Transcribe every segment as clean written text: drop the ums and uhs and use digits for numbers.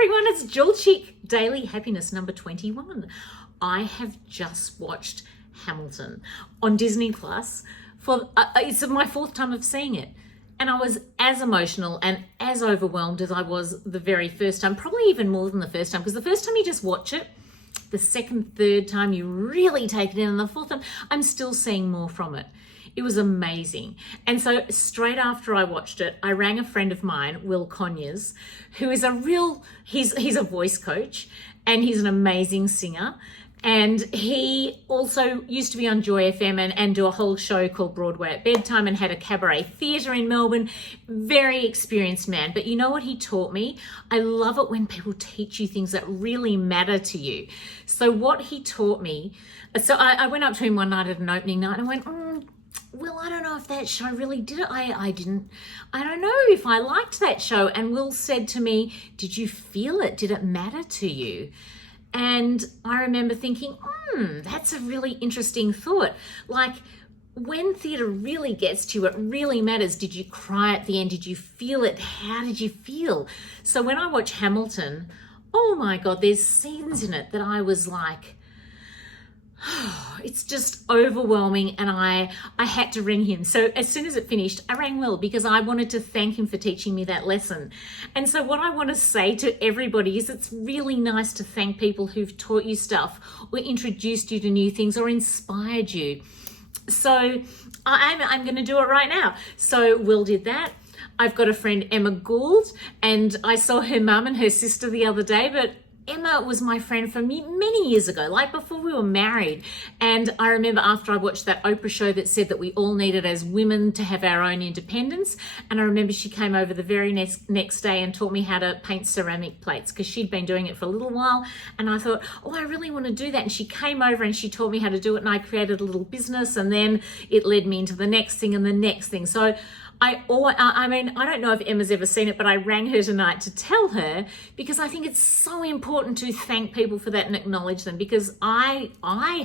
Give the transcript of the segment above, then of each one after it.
everyone, it's Jewelchic Daily Happiness number 21. I have just watched Hamilton on Disney Plus for it's my fourth time of seeing it, and I was as emotional and as overwhelmed as I was the very first time, probably even more than the first time, because the first time you just watch it, the second, third time you really take it in, and the fourth time I'm still seeing more from it. It was amazing. And so straight after I watched it, I rang a friend of mine, Will Conyers, who is he's a voice coach and he's an amazing singer. And he also used to be on Joy FM and do a whole show called Broadway at Bedtime and had a cabaret theatre in Melbourne. Very experienced man. But you know what he taught me? I love it when people teach you things that really matter to you. So what he taught me, so I went up to him one night at an opening night and I went, Will, I don't know if that show really did it. I don't know if I liked that show. And Will said to me, did you feel it? Did it matter to you? And I remember thinking, that's a really interesting thought. Like, when theatre really gets to you, it really matters. Did you cry at the end? Did you feel it? How did you feel? So when I watch Hamilton, oh my God, there's scenes in it that I was like, it's just overwhelming, and I had to ring him. So as soon as it finished, I rang Will because I wanted to thank him for teaching me that lesson. And so what I want to say to everybody is it's really nice to thank people who've taught you stuff or introduced you to new things or inspired you. So I'm going to do it right now. So Will did that. I've got a friend, Emma Gould, and I saw her mum and her sister the other day, but Emma was my friend for me many years ago, like before we were married. And I remember after I watched that Oprah show that said that we all needed as women to have our own independence. And I remember she came over the very next day and taught me how to paint ceramic plates because she'd been doing it for a little while. And I thought, I really want to do that. And she came over and she taught me how to do it. And I created a little business, and then it led me into the next thing and the next thing. So I don't know if Emma's ever seen it, but I rang her tonight to tell her because I think it's so important to thank people for that and acknowledge them, because I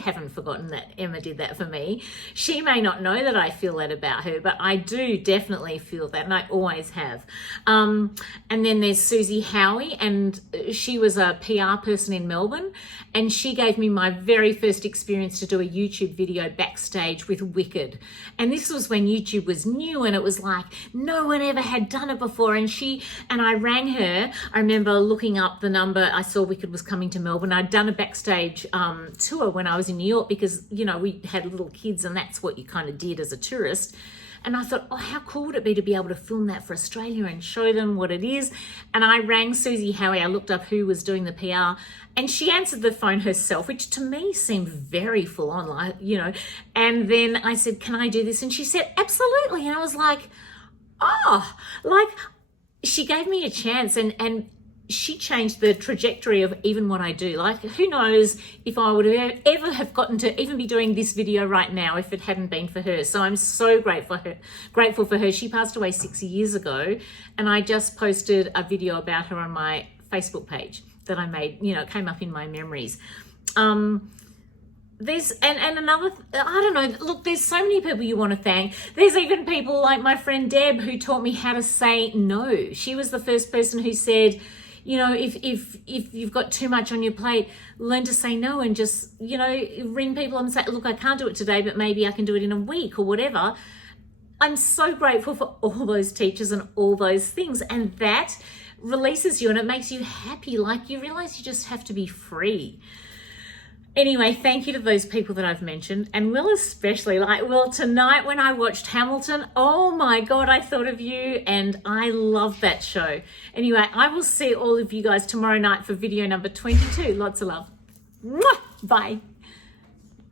haven't forgotten that Emma did that for me. She may not know that I feel that about her, but I do definitely feel that, and I always have. And then there's Susie Howie, and she was a PR person in Melbourne, and she gave me my very first experience to do a YouTube video backstage with Wicked. And this was when YouTube was new, and it was like no one ever had done it before. And I rang her. I remember looking up the number. I saw Wicked was coming to Melbourne. I'd done a backstage tour when I was in New York because, you know, we had little kids and that's what you kind of did as a tourist. And I thought, how cool would it be to be able to film that for Australia and show them what it is? And I rang Susie Howie. I looked up who was doing the PR, and she answered the phone herself, which to me seemed very full on, like, you know. And then I said, can I do this? And she said, absolutely. And I was like, like, she gave me a chance, and she changed the trajectory of even what I do. Like, who knows if I would have ever have gotten to even be doing this video right now if it hadn't been for her. So I'm so grateful for her. She passed away 6 years ago, and I just posted a video about her on my Facebook page that I made, you know, it came up in my memories. There's another, I don't know, look, there's so many people you want to thank. There's even people like my friend Deb who taught me how to say no. She was the first person who said, you know, if you've got too much on your plate, learn to say no, and just, you know, ring people and say, look, I can't do it today, but maybe I can do it in a week or whatever. I'm so grateful for all those teachers and all those things, and that releases you and it makes you happy. Like, you realize you just have to be free. Anyway, thank you to those people that I've mentioned, and Will especially. Like, Will, tonight when I watched Hamilton, oh my God, I thought of you, and I love that show. Anyway, I will see all of you guys tomorrow night for video number 22. Lots of love. Mwah! Bye.